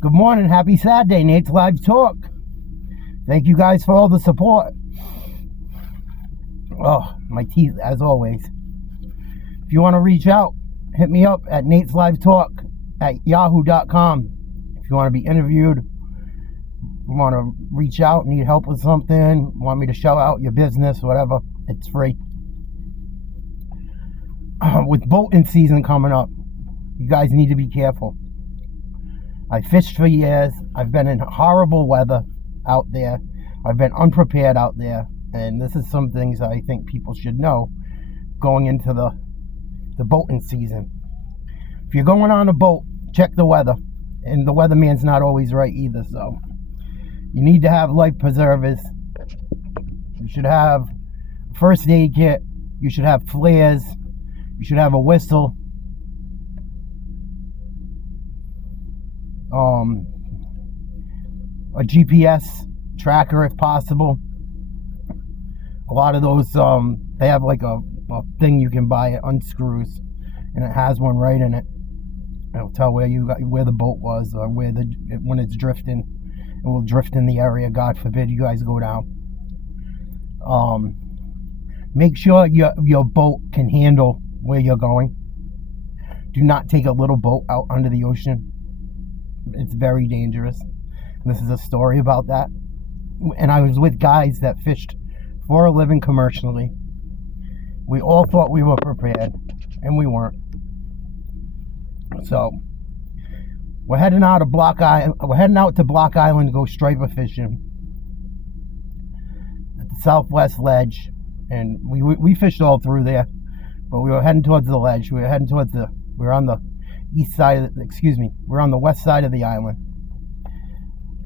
Good morning. Happy Saturday. Nate's Live Talk. Thank you guys for all the support. Oh, my teeth, as always. If you want to reach out, hit me up at Nate's Live Talk at yahoo.com. If you want to be interviewed, want to reach out, need help with something, want me to shout out your business, whatever, it's free. With boating season coming up, you guys need to be careful. I fished for years. I've been in horrible weather out there. I've been unprepared out there. And this is some things I think people should know going into the boating season. If you're going on a boat, check the weather. And the weatherman's not always right either, so you need to have life preservers. You should have a first aid kit. You should have flares. You should have a whistle. A GPS tracker if possible. A lot of those, they have like a thing you can buy. It unscrews, and it has one right in it. It'll tell where the boat was, or when it's drifting. It will drift in the area. God forbid you guys go down. Make sure your boat can handle where you're going. Do not take a little boat out under the ocean. It's very dangerous. This is a story about that. And I was with guys that fished for a living commercially. We all thought we were prepared, and we weren't. So we're heading out to Block Island to go striper fishing at the Southwest Ledge, and we fished all through there, but we were heading towards the ledge. We were on the east side. We're on the west side of the island.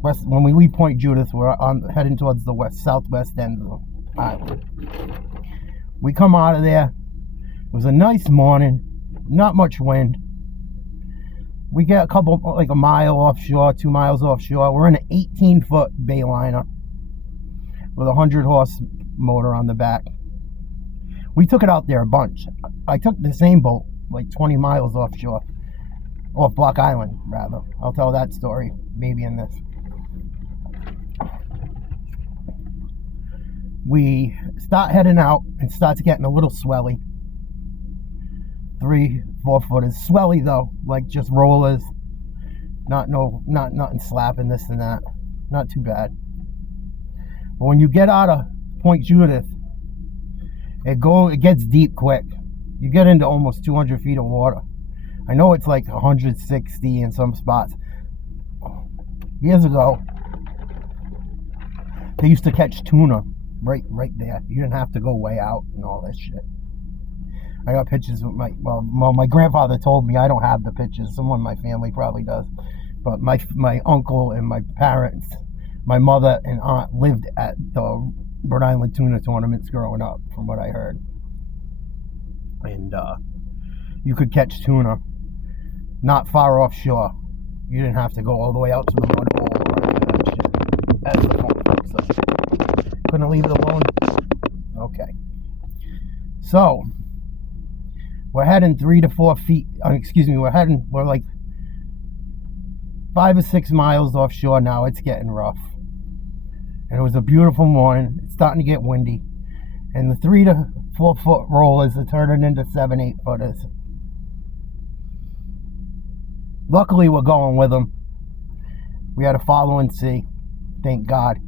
When we leave Point Judith, we're heading towards the southwest end of the island. We come out of there. It was a nice morning, not much wind. We get a mile offshore, 2 miles offshore. We're in an 18-foot bayliner with a 100-horse motor on the back. We took it out there a bunch. I took the same boat like 20 miles offshore, off Block Island, rather. I'll tell that story maybe in this. We start heading out and starts getting a little swelly. 3-4 footers. Swelly though, like just rollers. Nothing slapping this and that. Not too bad. But when you get out of Point Judith, it gets deep quick. You get into almost 200 feet of water. I know it's like 160 in some spots. Years ago, they used to catch tuna right there. You didn't have to go way out and all that shit. I got pictures with my grandfather told me. I don't have the pictures. Someone in my family probably does. But my uncle and my parents, my mother and aunt lived at the Rhode Island tuna tournaments growing up, from what I heard. And you could catch tuna not far offshore. You didn't have to go all the way out to the mud hole or that shit. That's the point. So, couldn't leave it alone. Okay. So we're heading 3 to 4 feet. We're like 5 or 6 miles offshore now. It's getting rough. And it was a beautiful morning. It's starting to get windy. And the 3 to 4 foot rollers are turning into 7-8 footers. Luckily, we're going with them. We had a following sea. Thank God.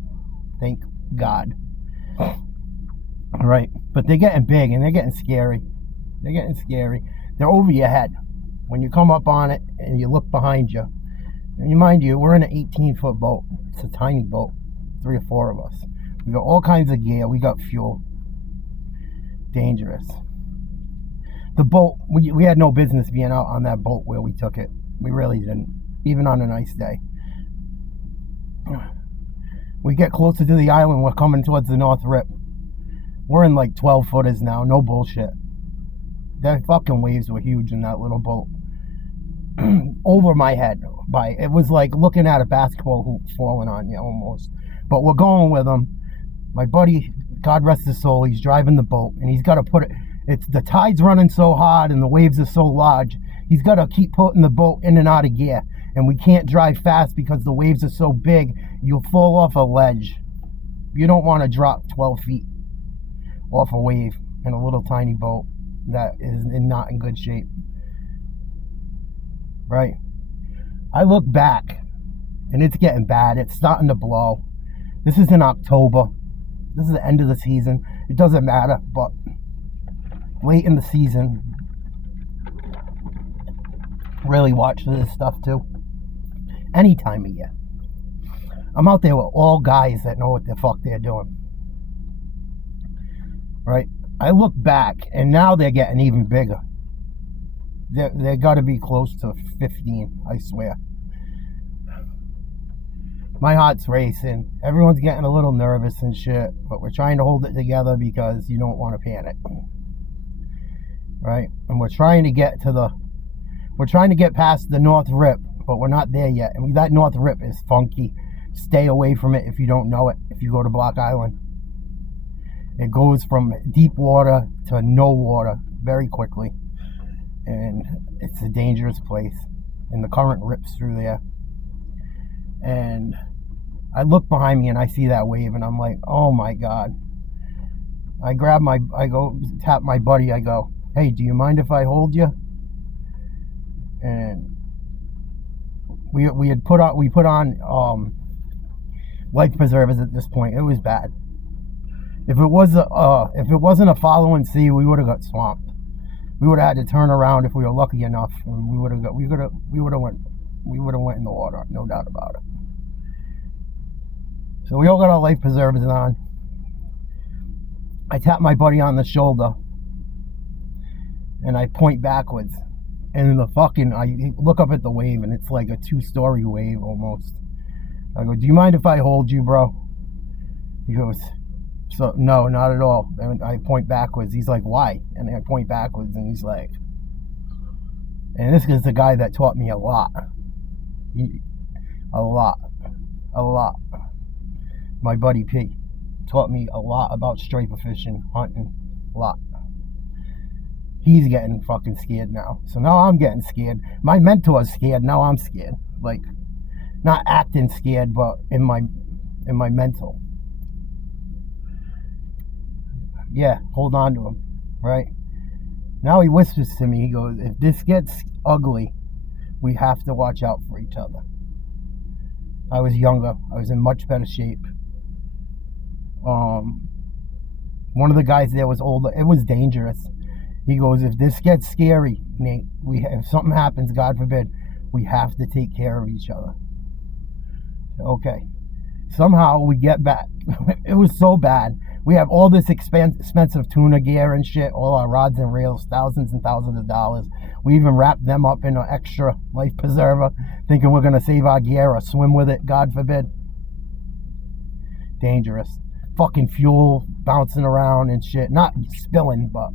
Thank God. All right. But they're getting big and they're getting scary. They're over your head. When you come up on it and you look behind you, and mind you, we're in an 18-foot boat. It's a tiny boat. 3 or 4 of us. We got all kinds of gear. We got fuel. Dangerous. The boat, we had no business being out on that boat where we took it. We really didn't. Even on a nice day. We get closer to the island. We're coming towards the North Rip. We're in like 12 footers now. No bullshit. The fucking waves were huge in that little boat. Over my head. It was like looking at a basketball hoop falling on you almost. But we're going with him. My buddy, God rest his soul, he's driving the boat, and he's got to put it. The tide's running so hard and the waves are so large. He's got to keep putting the boat in and out of gear. and we can't drive fast because the waves are so big, you'll fall off a ledge. You don't want to drop 12 feet off a wave in a little tiny boat that is not in good shape. Right? I look back, and it's getting bad. It's starting to blow. This is in October. This is the end of the season. It doesn't matter, but late in the season, really watch for this stuff too. Any time of year. I'm out there with all guys that know what the fuck they're doing. Right? I look back, and now they're getting even bigger. They got to be close to 15, I swear. My heart's racing. Everyone's getting a little nervous and shit, but we're trying to hold it together because you don't want to panic. Right? And we're trying to get past the North Rip, but we're not there yet. And that North Rip is funky. Stay away from it if you don't know it, if you go to Block Island. It goes from deep water to no water very quickly. And it's a dangerous place. And the current rips through there. And I look behind me and I see that wave and I'm like, oh my God. I go tap my buddy. I go, hey, do you mind if I hold you? And we put on life preservers at this point. It was bad. If it wasn't a following sea, we would have got swamped. We would have had to turn around if we were lucky enough, and we would have went in the water, no doubt about it. So we all got our life preservers on. I tap my buddy on the shoulder, and I point backwards, and I look up at the wave, and it's like a 2-story wave almost. I go, do you mind if I hold you, bro? He goes, so no, not at all. And I point backwards. He's like, why? And I point backwards, and he's like, and this is the guy that taught me a lot. A lot. My buddy P taught me a lot about striper fishing, hunting, a lot. He's getting fucking scared now. So now I'm getting scared. My mentor's scared, now I'm scared. Like, not acting scared, but in my mental. Yeah, hold on to him, right? Now he whispers to me, he goes, if this gets ugly, we have to watch out for each other. I was younger. I was in much better shape. One of the guys there was older. It was dangerous. He goes, if this gets scary, Nate, if something happens, God forbid, we have to take care of each other. Okay. Somehow we get back. It was so bad. We have all this expensive tuna gear and shit, all our rods and reels, thousands and thousands of dollars. We even wrapped them up in an extra life preserver, thinking we're going to save our gear or swim with it, God forbid. Dangerous. Fucking fuel bouncing around and shit. Not spilling, but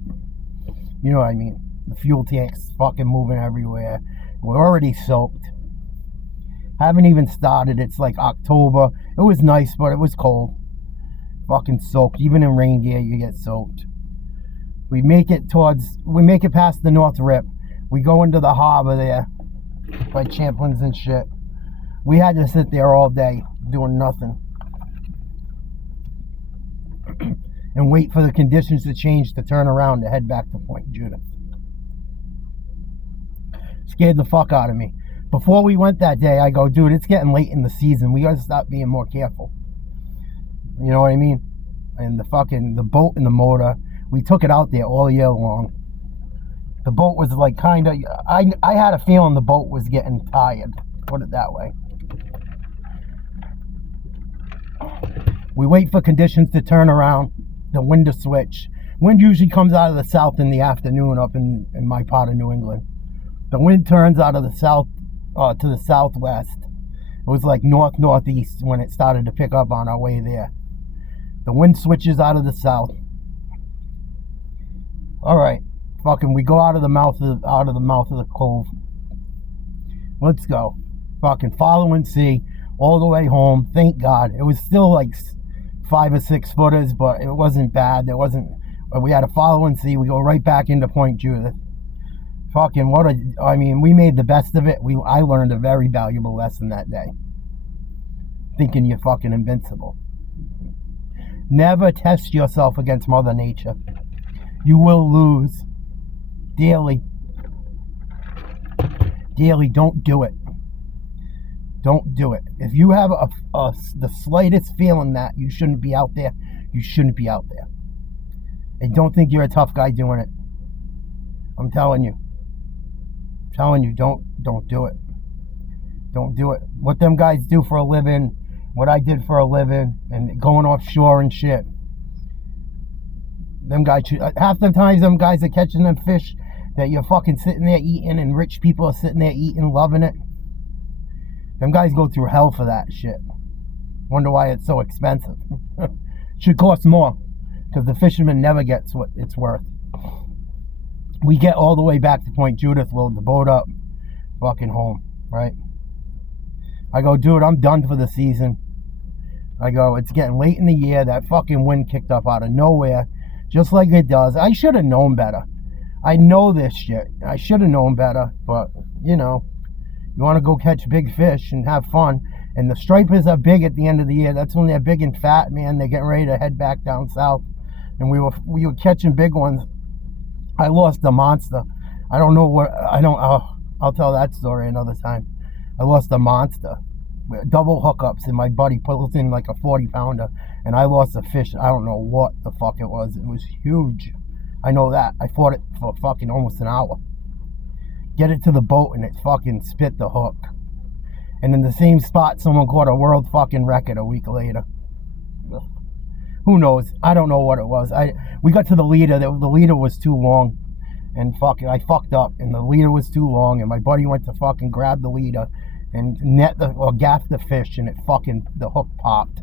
you know what I mean. The fuel tanks fucking moving everywhere. We're already soaked. Haven't even started. It's like October. It was nice, but it was cold. Fucking soaked. Even in rain gear, you get soaked. We make it past the North Rip. We go into the harbor there by Champlin's and shit. We had to sit there all day doing nothing and wait for the conditions to change to turn around to head back to Point Judith. Scared the fuck out of me. Before we went that day, I go, dude, it's getting late in the season. We gotta stop being more careful. You know what I mean? And the boat and the motor, we took it out there all year long. The boat was like kind of, I had a feeling the boat was getting tired. Put it that way. We wait for conditions to turn around, the wind to switch. Wind usually comes out of the south in the afternoon up in my part of New England. The wind turns out of the south to the southwest. It was like north-northeast when it started to pick up on our way there. The wind switches out of the south. All right, fucking, we go out of the mouth of the cove. Let's go. Fucking following sea all the way home. Thank God. It was still like 5 or 6 footers, but it wasn't bad. We had a following sea. We go right back into Point Judith. Fucking we made the best of it. I learned a very valuable lesson that day. Thinking you're fucking invincible. Never test yourself against Mother Nature. You will lose. Daily. Don't do it. Don't do it. If you have the slightest feeling that you shouldn't be out there, you shouldn't be out there. And don't think you're a tough guy doing it. I'm telling you. Don't do it. Don't do it. What them guys do for a living, what I did for a living, and going offshore and shit. Them guys, half the times them guys are catching them fish that you're fucking sitting there eating, and rich people are sitting there eating, loving it. Them guys go through hell for that shit. Wonder why it's so expensive. Should cost more, because the fisherman never gets what it's worth. We get all the way back to Point Judith, load the boat up, fucking home, right? I go, dude, I'm done for the season. I go, it's getting late in the year. That fucking wind kicked up out of nowhere, just like it does. I should have known better. I know this shit. I should have known better, but, you want to go catch big fish and have fun. And the stripers are big at the end of the year. That's when they're big and fat, man. They're getting ready to head back down south. And we were catching big ones. I lost a monster. I don't know what, I'll tell that story another time. I lost a monster. Double hookups, and my buddy pulls in like a 40-pounder, and I lost a fish. I don't know what the fuck it was. It was huge. I know that. I fought it for fucking almost an hour. Get it to the boat, and it fucking spit the hook. And in the same spot, someone caught a world fucking record a week later. Who knows? I don't know what it was. We got to the leader. The leader was too long. And I fucked up. And the leader was too long. And my buddy went to fucking grab the leader and gaff the fish. And the hook popped.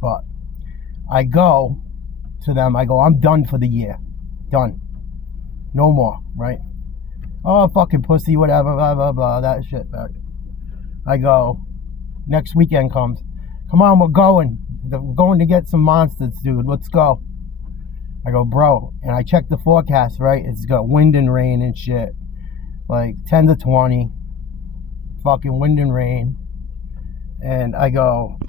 But I go to them. I go, I'm done for the year. Done. No more, right? Oh, fucking pussy, whatever, blah, blah, blah, that shit. I go, next weekend comes. Come on, we're going. We're going to get some monsters, dude. Let's go. I go, bro. And I check the forecast, right? It's got wind and rain and shit. Like 10 to 20. Fucking wind and rain. And I go,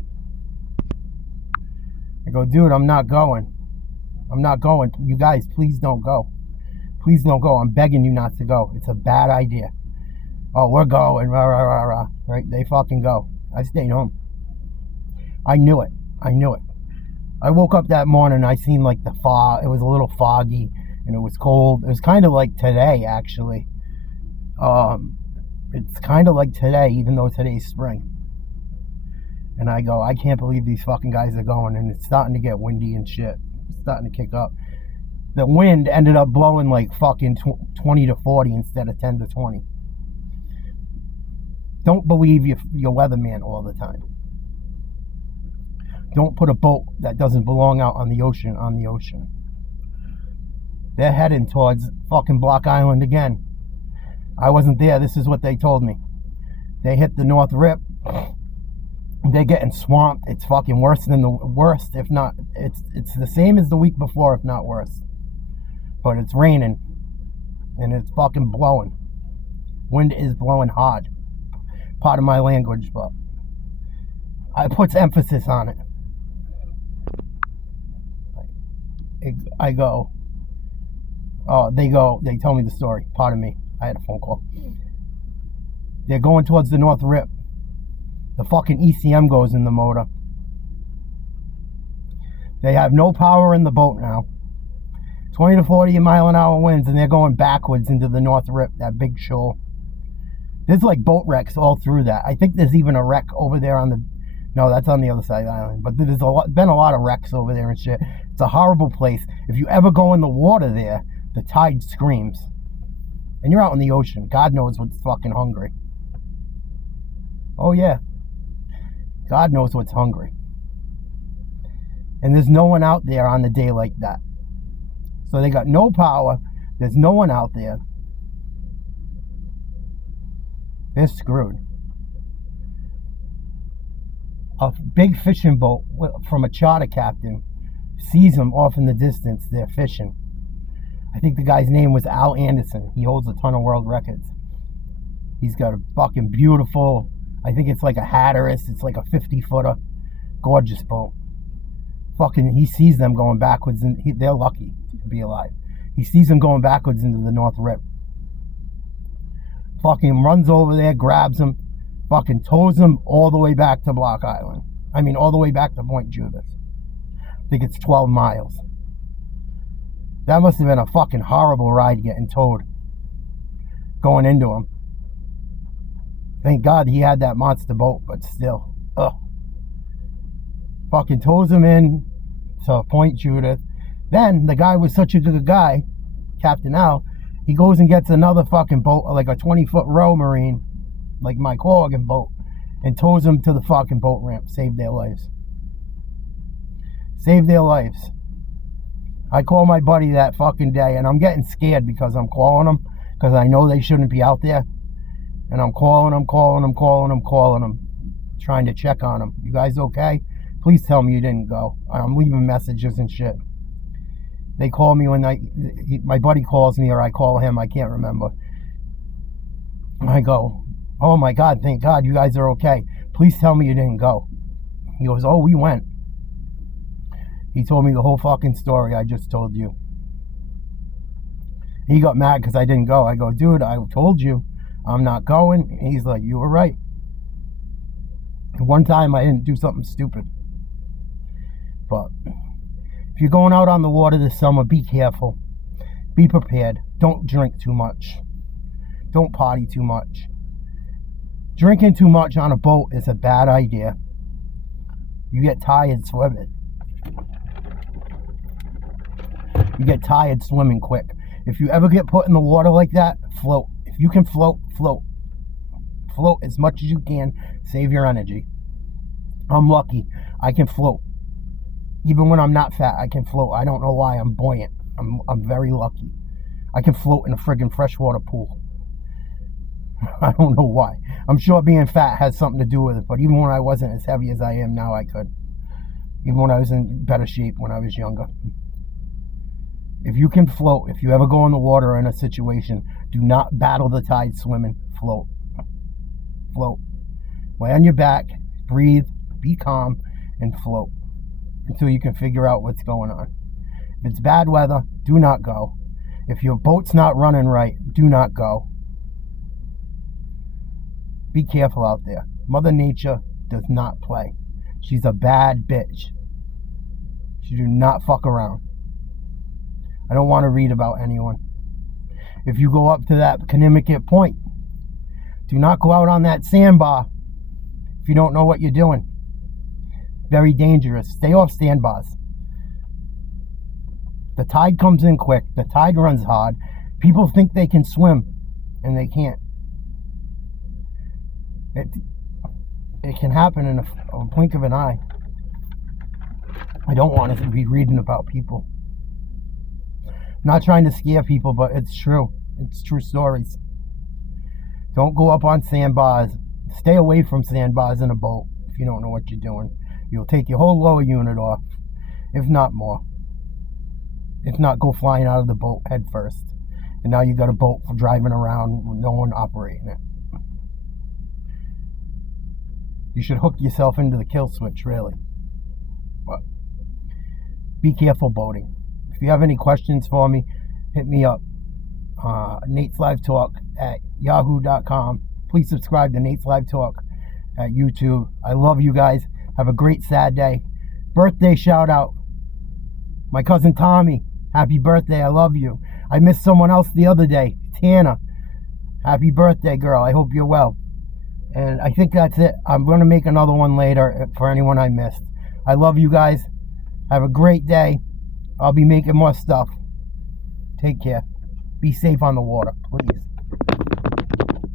dude, I'm not going. I'm not going. You guys, please don't go. Please don't go. I'm begging you not to go. It's a bad idea. Oh, we're going. Rah, rah, rah, rah. Right? They fucking go. I stayed home. I knew it. I woke up that morning. I seen like the fog. It was a little foggy and it was cold. It was kind of like today, actually. It's kind of like today, even though today's spring. And I go, I can't believe these fucking guys are going. And it's starting to get windy and shit. It's starting to kick up. The wind ended up blowing like fucking 20 to 40 instead of 10 to 20. Don't believe your weatherman all the time. Don't put a boat that doesn't belong out on the ocean on the ocean. They're heading towards fucking Block Island again. I wasn't there. This is what they told me. They hit the North Rip. They're getting swamped. It's fucking worse than the worst, if not. It's the same as the week before, if not worse. But it's raining. And it's fucking blowing. Wind is blowing hard. Part of my language, but it puts emphasis on it. I go. Oh, they tell me the story. Pardon me. I had a phone call. They're going towards the North Rip. The fucking ECM goes in the motor. They have no power in the boat now. 20 to 40 mile an hour winds, and they're going backwards into the North Rip, that big shoal. There's like boat wrecks all through that. I think there's even a wreck over there on the... No, that's on the other side of the island. But there's been a lot of wrecks over there and shit. It's a horrible place. If you ever go in the water there, the tide screams. And you're out in the ocean. God knows what's fucking hungry. Oh, yeah. God knows what's hungry. And there's no one out there on the day like that. So they got no power. There's no one out there. They're screwed. A big fishing boat from a charter captain sees them off in the distance. They're fishing. I think the guy's name was Al Anderson. He holds a ton of world records. He's got a fucking beautiful, I think it's like a Hatteras. It's like a 50-footer. Gorgeous boat. Fucking, he sees them going backwards, and they're lucky to be alive. He sees them going backwards into the North Rip. Fucking runs over there, grabs them, fucking tows them all the way back to Block Island. I mean, all the way back to Point Judith. I think it's 12 miles. That must have been a fucking horrible ride getting towed. Going into him. Thank God he had that monster boat, but still. Ugh. Fucking tows him in to Point Judith. Then, the guy was such a good guy, Captain Al, he goes and gets another fucking boat, like a 20-foot row marine, like my Corrigan boat, and tows them to the fucking boat ramp. Saved their lives. Saved their lives. I call my buddy that fucking day, and I'm getting scared because I'm calling them, because I know they shouldn't be out there. And I'm calling them, trying to check on them. You guys okay? Please tell me you didn't go. I'm leaving messages and shit. They call me when my buddy calls me, or I call him, I can't remember. I go, oh my God, thank God you guys are okay. Please tell me you didn't go. He goes, oh, we went. He told me the whole fucking story I just told you. He got mad because I didn't go. I go, dude, I told you I'm not going. And he's like, you were right. One time I didn't do something stupid. But if you're going out on the water this summer, be careful. Be prepared. Don't drink too much. Don't party too much. Drinking too much on a boat is a bad idea. You get tired swimming. You get tired swimming quick. If you ever get put in the water like that, float. If you can float, float. Float as much as you can. Save your energy. I'm lucky. I can float. Even when I'm not fat, I can float. I don't know why. I'm buoyant. I'm very lucky. I can float in a friggin' freshwater pool. I don't know why. I'm sure being fat has something to do with it, but even when I wasn't as heavy as I am now, I could. Even when I was in better shape when I was younger. If you can float, if you ever go in the water in a situation, do not battle the tide swimming. Float. Float. Lay on your back, breathe, be calm, and float until you can figure out what's going on. If it's bad weather, do not go. If your boat's not running right, do not go. Be careful out there. Mother Nature does not play. She's a bad bitch. She do not fuck around. I don't want to read about anyone. If you go up to that Connecticut Point, do not go out on that sandbar if you don't know what you're doing. Very dangerous. Stay off sandbars. The tide comes in quick. The tide runs hard. People think they can swim, and they can't. It can happen in a blink of an eye. I don't want to be reading about people. I'm not trying to scare people, but it's true. It's true stories. Don't go up on sandbars. Stay away from sandbars in a boat if you don't know what you're doing. You'll take your whole lower unit off, if not more. If not, go flying out of the boat head first. And now you got a boat for driving around with no one operating it. You should hook yourself into the kill switch, really. But be careful boating. If you have any questions for me, hit me up. Nate's Live Talk at yahoo.com. Please subscribe to Nate's Live Talk at YouTube. I love you guys. Have a great sad day. Birthday shout out. My cousin Tommy. Happy birthday. I love you. I missed someone else the other day. Tana. Happy birthday, girl. I hope you're well. And I think that's it. I'm going to make another one later for anyone I missed. I love you guys. Have a great day. I'll be making more stuff. Take care. Be safe on the water, please.